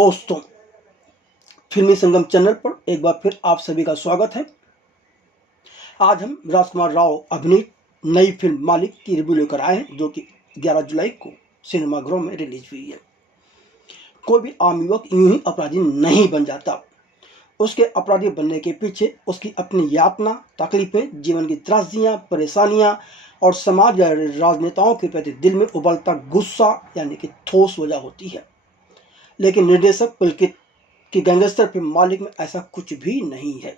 दोस्तों, फिल्मी संगम चैनल पर एक बार फिर आप सभी का स्वागत है। आज हम राजकुमार राव अभिनीत नई फिल्म मालिक की रिव्यू लेकर आए हैं, जो कि 11 जुलाई को सिनेमाघरों में रिलीज हुई है। कोई भी आम युवक यूं ही अपराधी नहीं बन जाता। उसके अपराधी बनने के पीछे उसकी अपनी यातना, तकलीफें, जीवन की त्रासदियाँ, परेशानियाँ और समाज या राजनेताओं के प्रति दिल में उबलता गुस्सा यानी कि ठोस वजह होती है। लेकिन निर्देशक पुलकित की गैंगस्टर फिल्म मालिक में ऐसा कुछ भी नहीं है।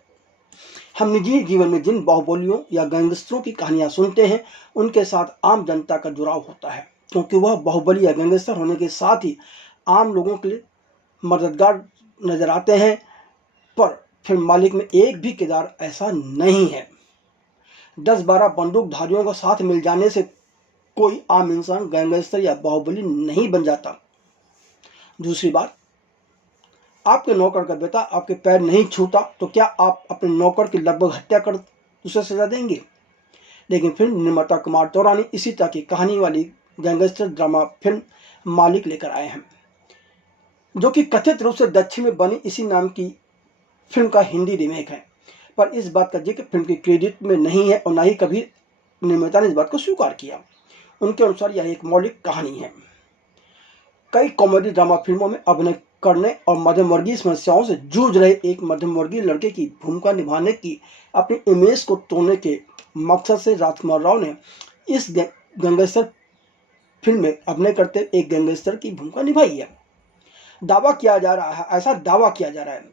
हम निजी जीवन में जिन बाहुबलियों या गैंगस्टरों की कहानियां सुनते हैं, उनके साथ आम जनता का जुड़ाव होता है, क्योंकि वह बाहुबली या गैंगस्टर होने के साथ ही आम लोगों के लिए मददगार नजर आते हैं। पर फिल्म मालिक में एक भी किरदार ऐसा नहीं है। 10-12 बंदूकधारियों का साथ मिल जाने से कोई आम इंसान गैंगस्टर या बाहुबली नहीं बन जाता। दूसरी बात, आपके नौकर का बेटा आपके पैर नहीं छूता तो क्या आप अपने नौकर की लगभग हत्या कर उसे सजा देंगे? लेकिन फिल्म निर्माता कुमार तौरानी इसी तरह की कहानी वाली गैंगस्टर ड्रामा फिल्म मालिक लेकर आए हैं, जो कि कथित रूप से दक्षिण में बनी इसी नाम की फिल्म का हिंदी रीमेक है। पर इस बात का जिक्र फिल्म की क्रेडिट में नहीं है और न ही कभी निर्माता ने इस बात को स्वीकार किया। उनके अनुसार यह एक मौलिक कहानी है। कई कॉमेडी ड्रामा फिल्मों में अभिनय करने और मध्यम वर्गीय समस्याओं से जूझ रहे एक मध्यम वर्गीय लड़के की भूमिका निभाने की अपनी इमेज को तोड़ने के मकसद से राजकुमार राव ने इस गैंगस्टर फिल्म में अभिनय करते एक गैंगस्टर की भूमिका निभाई है। दावा किया जा रहा है, ऐसा दावा किया जा रहा है,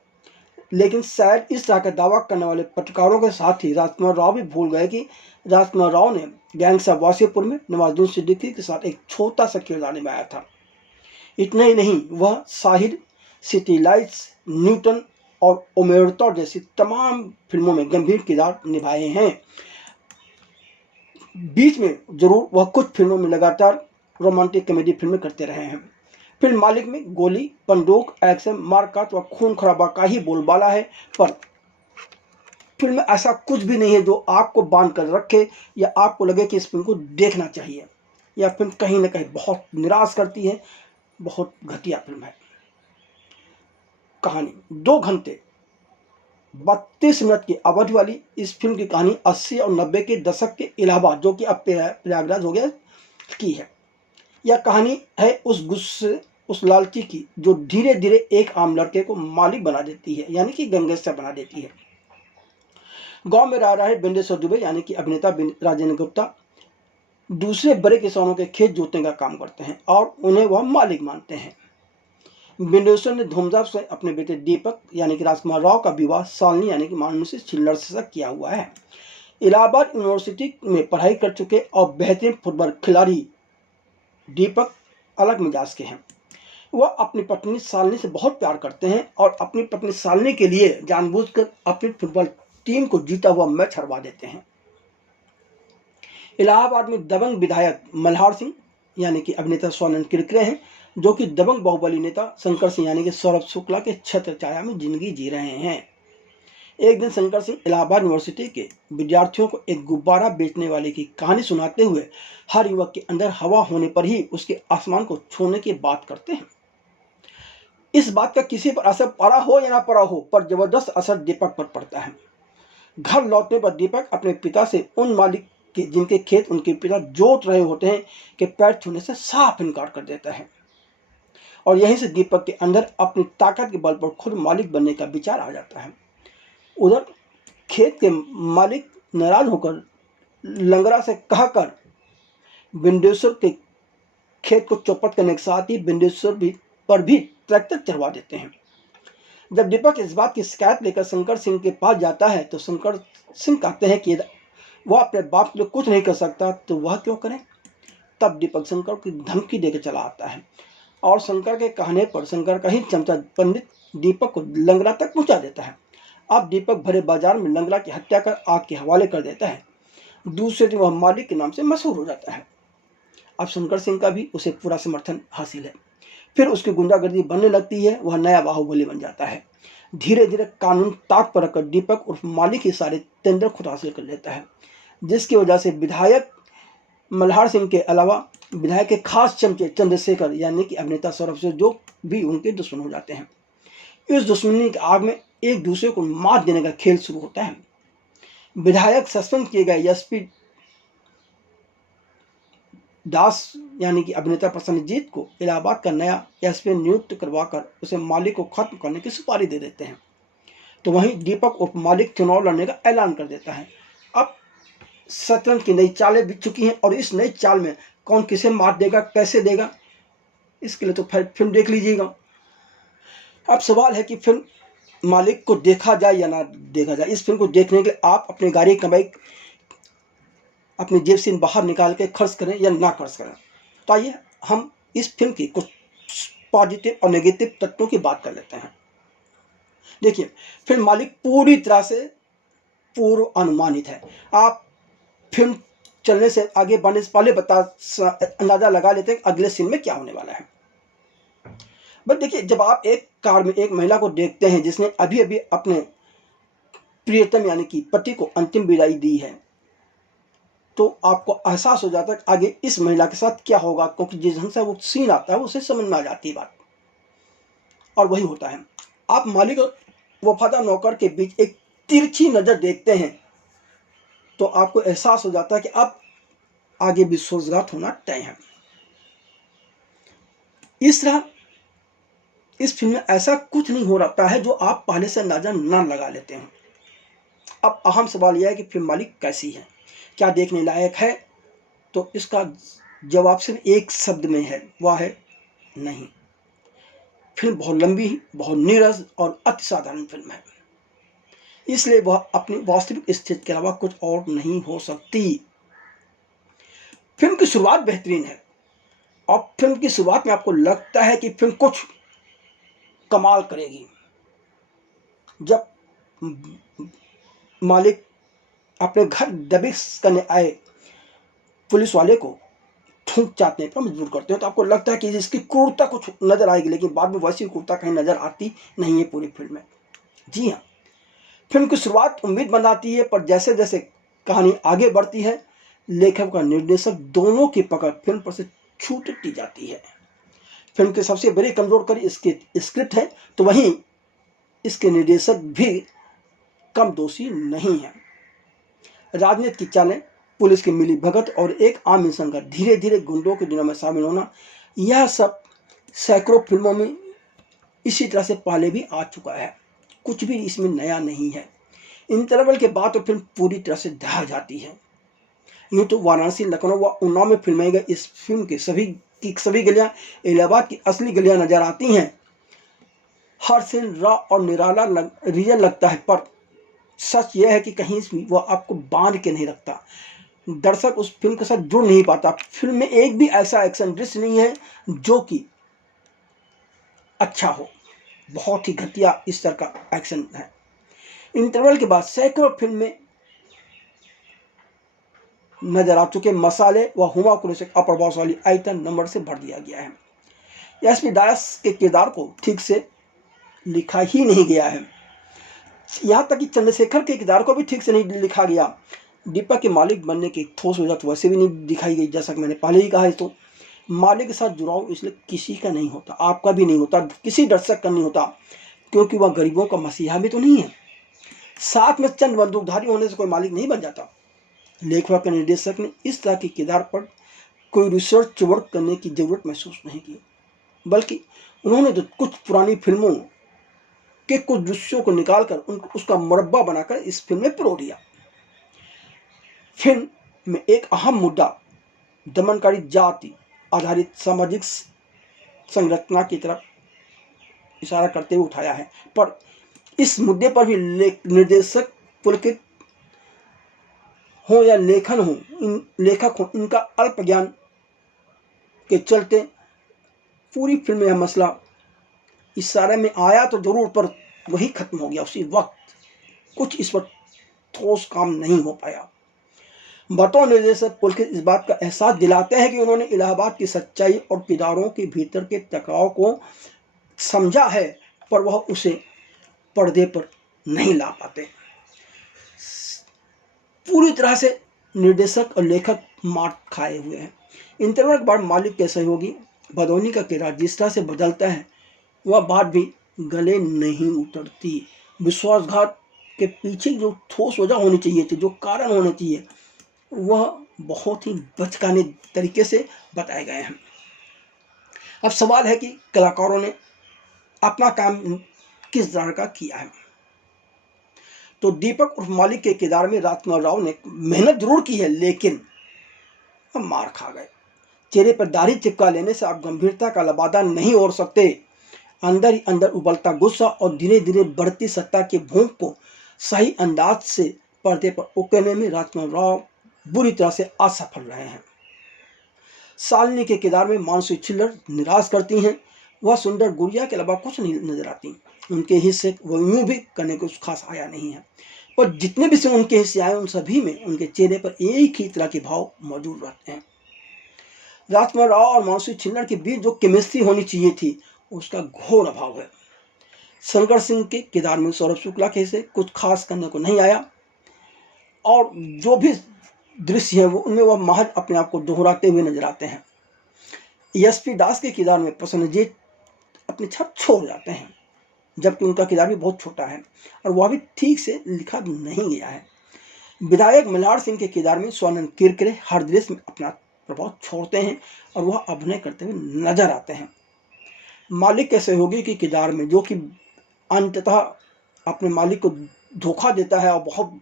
लेकिन शायद इस तरह का दावा करने वाले पत्रकारों के साथ ही राजकुमार राव भी भूल गए कि राजकुमार राव ने गैंगस्टर वासीपुर में नवाजुद्दीन सिद्दीकी के साथ एक छोटा सा किरदार निभाया था। इतना ही नहीं, वह शाहिद, सिटी लाइट्स, न्यूटन और ओमेरता जैसी तमाम फिल्मों में गंभीर किरदार निभाए हैं। बीच में जरूर वह कुछ फिल्मों में लगातार रोमांटिक कॉमेडी फिल्में करते रहे हैं। फिल्म मालिक में गोली, बंदूक, एक्शन, मारकाट व खून खराबा का ही बोलबाला है, पर फिल्म में ऐसा कुछ भी नहीं है जो आपको बांध कर रखे या आपको लगे कि इस फिल्म को देखना चाहिए। यह फिल्म कहीं ना कहीं बहुत निराश करती है। बहुत घटिया फिल्म है। कहानी 2 घंटे 32 मिनट की अवधि वाली इस फिल्म की कहानी 80 और 90 के दशक के इलाहाबाद, जो कि अब प्रयागराज हो गया, की है। यह कहानी है उस गुस्से, उस लालची की जो धीरे धीरे एक आम लड़के को मालिक बना देती है, यानी कि गैंगस्टर बना देती है। गांव में रह रहे बिंदेश्वर दुबे यानी कि अभिनेता राजेंद्र गुप्ता दूसरे बड़े किसानों के खेत जोतने का काम करते हैं और उन्हें वह मालिक मानते हैं। बिंदेश्वर ने धूमधाम से अपने बेटे दीपक यानी कि राजकुमार राव का विवाह शालिनी यानी कि मानुषी छिल्लर से किया हुआ है। इलाहाबाद यूनिवर्सिटी में पढ़ाई कर चुके और बेहतरीन फुटबॉल खिलाड़ी दीपक अलग मिजाज के हैं। वह अपनी पत्नी शालिनी से बहुत प्यार करते हैं और अपनी पत्नी शालिनी के लिए जानबूझकर अपनी फुटबॉल टीम को जीता हुआ मैच हरवा देते हैं। इलाहाबाद में दबंग विधायक मल्हार सिंह यानी कि अभिनेता स्वानंद किरकिरे हैं, जो कि दबंग बाहुबली नेता शंकर सिंह यानी कि सौरभ शुक्ला के छत्र छाया में जिंदगी जी रहे हैं। एक दिन शंकर सिंह इलाहाबाद यूनिवर्सिटी के विद्यार्थियों को एक गुब्बारा बेचने वाले की कहानी सुनाते हुए हर युवक के अंदर हवा होने पर ही उसके आसमान को छूने की बात करते हैं। इस बात का किसी पर असर पड़ा हो या ना पड़ा हो, पर जबरदस्त असर दीपक पर पड़ता है। घर लौटने पर दीपक अपने पिता से उन मालिक के जिनके खेत उनके पिता जोत रहे होते हैं के पैर छूने से साफ इनकार कर देता है और यहीं से दीपक के अंदर अपनी ताकत के बल पर खुद मालिक बनने का विचार आ जाता है। उधर खेत के मालिक नाराज होकर लंगड़ा से कहकर बिंदेश्वर के खेत को चौपट करने के साथ ही बिंदेश्वर पर भी ट्रैक्टर चढ़वा देते हैं। जब दीपक इस बात की शिकायत लेकर शंकर सिंह के पास जाता है तो शंकर सिंह कहते हैं कि वह अपने बाप के लिए कुछ नहीं कर सकता तो वह क्यों करे। तब दीपक शंकर की धमकी देकर चला आता है और शंकर के कहने पर शंकर का ही चमचा पंडित दीपक को लंगड़ा तक पहुंचा देता है। अब दीपक भरे बाजार में लंगड़ा की हत्या कर आग के हवाले कर देता है। दूसरे दिन वह मालिक के नाम से मशहूर हो जाता है। अब शंकर सिंह का भी उसे पूरा समर्थन हासिल है। फिर उसकी गुंडागर्दी बनने लगती है, वह नया बाहुबली बन जाता है। धीरे धीरे कानून ताक पर रखकर दीपक उर्फ मालिक के सारे टेंडर खुद हासिल कर लेता है, जिसकी वजह से विधायक मल्हार सिंह के अलावा विधायक के खास चमचे चंद्रशेखर यानी कि अभिनेता सौरभ से जो भी उनके दुश्मन हो जाते हैं। इस दुश्मनी की आग में एक दूसरे को मात देने का खेल शुरू होता है। विधायक सस्पेंड किए गए एसपी दास यानी कि अभिनेता प्रसन्नजीत को इलाहाबाद का नया एसपी नियुक्त करवाकर उसे मालिक को खत्म करने की सुपारी दे देते हैं। तो वहीं दीपक उप मालिक चुनाव लड़ने का ऐलान कर देता है। अब शतरंज की नई चालें बिछ चुकी हैं और इस नई चाल में कौन किसे मात देगा, कैसे देगा, इसके लिए तो फिल्म देख लीजिएगा। अब सवाल है कि फिल्म मालिक को देखा जाए या ना देखा जाए। इस फिल्म को देखने के लिए आप अपनी गाड़ी की कमाई अपनी जेब से बाहर निकाल के खर्च करें या ना खर्च करें। तो आइए हम इस फिल्म की कुछ पॉजिटिव और नेगेटिव तत्वों की बात कर लेते हैं। देखिए, फिल्म मालिक पूरी तरह से पूर्व अनुमानित है। आप फिल्म चलने से आगे बढ़ने से पहले अंदाजा लगा लेते हैं अगले सीन में क्या होने वाला है। बट देखिए, जब आप एक कार में एक महिला को देखते हैं जिसने अभी अभी अपने प्रियतम यानी कि पति को अंतिम विदाई दी है, तो आपको एहसास हो जाता है कि आगे इस महिला के साथ क्या होगा, क्योंकि जिस ढंग से वो सीन आता है उसे समझ में आ जाती है बात। और वही होता है, आप मालिक और वफादार नौकर के बीच एक तिरछी नजर देखते हैं तो आपको एहसास हो जाता है कि अब आगे विश्वासघात होना तय है। इस तरह इस फिल्म में ऐसा कुछ नहीं हो रहा है जो आप पहले से अंदाजा ना लगा लेते हैं। अब अहम सवाल यह है कि फिल्म मालिक कैसी है, क्या देखने लायक है? तो इसका जवाब सिर्फ एक शब्द में है, वह है नहीं। फिल्म बहुत लंबी, बहुत नीरस और अति साधारण फिल्म है, इसलिए वह अपनी वास्तविक स्थिति के अलावा कुछ और नहीं हो सकती। फिल्म की शुरुआत बेहतरीन है और फिल्म की शुरुआत में आपको लगता है कि फिल्म कुछ कमाल करेगी। जब मालिक अपने घर दबिश करने आए पुलिस वाले को थूक चाटने पर मजबूर करते हैं तो आपको लगता है कि इसकी क्रूरता कुछ नजर आएगी, लेकिन बाद में वैसी क्रूरता कहीं नजर आती नहीं है पूरी फिल्म में। जी हाँ, फिल्म की शुरुआत उम्मीद बनाती है, पर जैसे जैसे कहानी आगे बढ़ती है लेखक और निर्देशक दोनों की पकड़ फिल्म पर से छूटती जाती है। फिल्म की सबसे बड़ी कमजोर कड़ी इसकी स्क्रिप्ट है, तो वहीं इसके निर्देशक भी कम दोषी नहीं है। राजनीति की चालें, पुलिस की मिली भगत और एक आम इंसान का धीरे धीरे गुंडों के दुनिया में शामिल होना, यह सब सैकड़ों फिल्मों में इसी तरह से पहले भी आ चुका है, कुछ भी इसमें नया नहीं है। इंटरवल के बाद तो फिल्म पूरी तरह से ढह जाती है। यूँ तो वाराणसी, लखनऊ व उन्नाव में फिल्माई गई इस फिल्म की सभी गलियां इलाहाबाद की असली गलियां नजर आती हैं। हर सीन रॉ और निराला रियल लगता है, पर सच यह है कि कहीं भी वह आपको बांध के नहीं रखता। दर्शक उस फिल्म के साथ जुड़ नहीं पाता। फिल्म में एक भी ऐसा एक्शन दृश्य नहीं है जो कि अच्छा हो, बहुत ही घटिया इस तरह का एक्शन है। इंटरवल के बाद सैकड़ों फिल्म में नजर आ चुके मसाले व हुमा कुरैशी अप्रभावशाली आइटम नंबर से भर दिया गया है। एसपी दास के किरदार को ठीक से लिखा ही नहीं गया है, यहाँ तक कि चंद्रशेखर के किरदार को भी ठीक से नहीं लिखा गया। दीपक के मालिक बनने की ठोस वजह तो वैसे भी नहीं दिखाई गई। जैसा कि मैंने पहले ही कहा है, तो मालिक के साथ जुड़ाव इसलिए किसी का नहीं होता, आपका भी नहीं होता, किसी दर्शक का नहीं होता, क्योंकि वह गरीबों का मसीहा भी तो नहीं है। साथ में चंद बंदूकधारी होने से कोई मालिक नहीं बन जाता। लेखक के निर्देशक ने इस तरह के किरदार पर कोई रिसर्च वर्क करने की जरूरत महसूस नहीं की, बल्कि उन्होंने तो कुछ पुरानी फिल्मों के कुछ दृश्यों को निकालकर उसका मुरब्बा बनाकर इस फिल्म में पिरो दिया। फिल्म में एक अहम मुद्दा दमनकारी जाति आधारित सामाजिक संरचना की तरफ इशारा करते हुए उठाया है, पर इस मुद्दे पर भी निर्देशक पुलकित हो या लेखक हो, इनका अल्प ज्ञान के चलते पूरी फिल्म में यह मसला इशारे में आया तो जरूर, पर वही खत्म हो गया उसी वक्त। कुछ इस पर ठोस काम नहीं हो पाया। बतौर निर्देशक पुलकित इस बात का एहसास दिलाते हैं कि उन्होंने इलाहाबाद की सच्चाई और किरदारों के भीतर के टकराव को समझा है, पर वह उसे पर्दे पर नहीं ला पाते। पूरी तरह से निर्देशक और लेखक मार खाए हुए हैं। इंटरवल के बाद मालिक के सहयोगी भदोनी का किरदार जिस तरह से बदलता है वह बात भी गले नहीं उतरती। विश्वासघात के पीछे जो ठोस वजह होनी चाहिए थी, जो कारण होने चाहिए, वह बहुत ही बचकाने तरीके से बताए गए हैं। अब सवाल है कि कलाकारों ने अपना काम किस तरह का किया है। तो दीपक उर्फ मालिक के किरदार में राजकुमार राव ने मेहनत जरूर की है, लेकिन अब मार खा गए। चेहरे पर दाढ़ी चिपका लेने से आप गंभीरता का लबादा नहीं ओढ़ सकते। अंदर ही अंदर उबलता गुस्सा और धीरे धीरे बढ़ती सत्ता के भूख को सही अंदाज से पर्दे पर उकेरने में राजकुमार राव बुरी तरह से असफल रहे हैं। शालिनी के किरदार में मानसी छिल्लर निराश करती हैं। वह सुंदर गुड़िया के अलावा कुछ नहीं नजर आती। उनके हिस्से वो यूं भी करने को कुछ खास आया नहीं है, पर जितने भी से उनके हिस्से आए उन सभी में उनके चेहरे पर एक ही तरह के भाव मौजूद रहते हैं। राजकुमार राव और मानसी छिल्लर के बीच जो केमिस्ट्री होनी चाहिए थी उसका घोर अभाव है। शंकर सिंह के किरदार में सौरभ शुक्ला के हिस्से कुछ खास करने को नहीं आया, और जो भी दृश्य है वो उनमें वह महज अपने आप को दोहराते हुए नजर आते हैं। एसपी दास के किरदार में प्रसन्नजीत अपनी छप छोड़ जाते हैं, जबकि उनका किरदार भी बहुत छोटा है और वह भी ठीक से लिखा नहीं गया है। विधायक मल्हार सिंह के किरदार में स्वानंद किरकिरे हर दृश्य में अपना प्रभाव छोड़ते हैं और वह अभिनय करते हुए नजर आते हैं। मालिक के सहयोगी के किरदार में, जो कि अंततः अपने मालिक को धोखा देता है और बहुत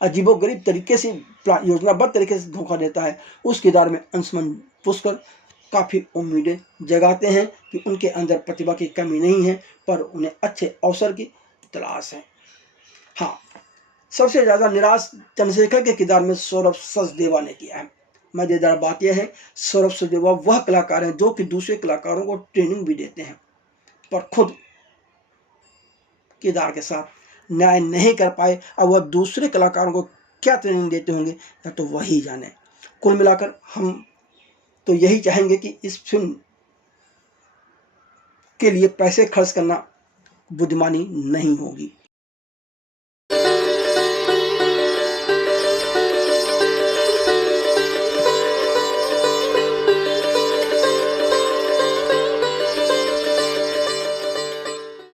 अजीबोगरीब तरीके से योजनाबद्ध तरीके से धोखा देता है, उस किरदार में अंशुमन पुष्कर काफ़ी उम्मीदें जगाते हैं कि उनके अंदर प्रतिभा की कमी नहीं है, पर उन्हें अच्छे अवसर की तलाश है। हाँ, सबसे ज़्यादा निराश चंद्रशेखर के किरदार में सौरभ सचदेवा ने किया है। मजेदार बात यह है, सौरभ सचदेवा वह कलाकार हैं जो कि दूसरे कलाकारों को ट्रेनिंग भी देते हैं, पर खुद किरदार के साथ न्याय नहीं कर पाए। अब वह दूसरे कलाकारों को क्या ट्रेनिंग देते होंगे या तो वही जाने। कुल मिलाकर हम तो यही चाहेंगे कि इस फिल्म के लिए पैसे खर्च करना बुद्धिमानी नहीं होगी।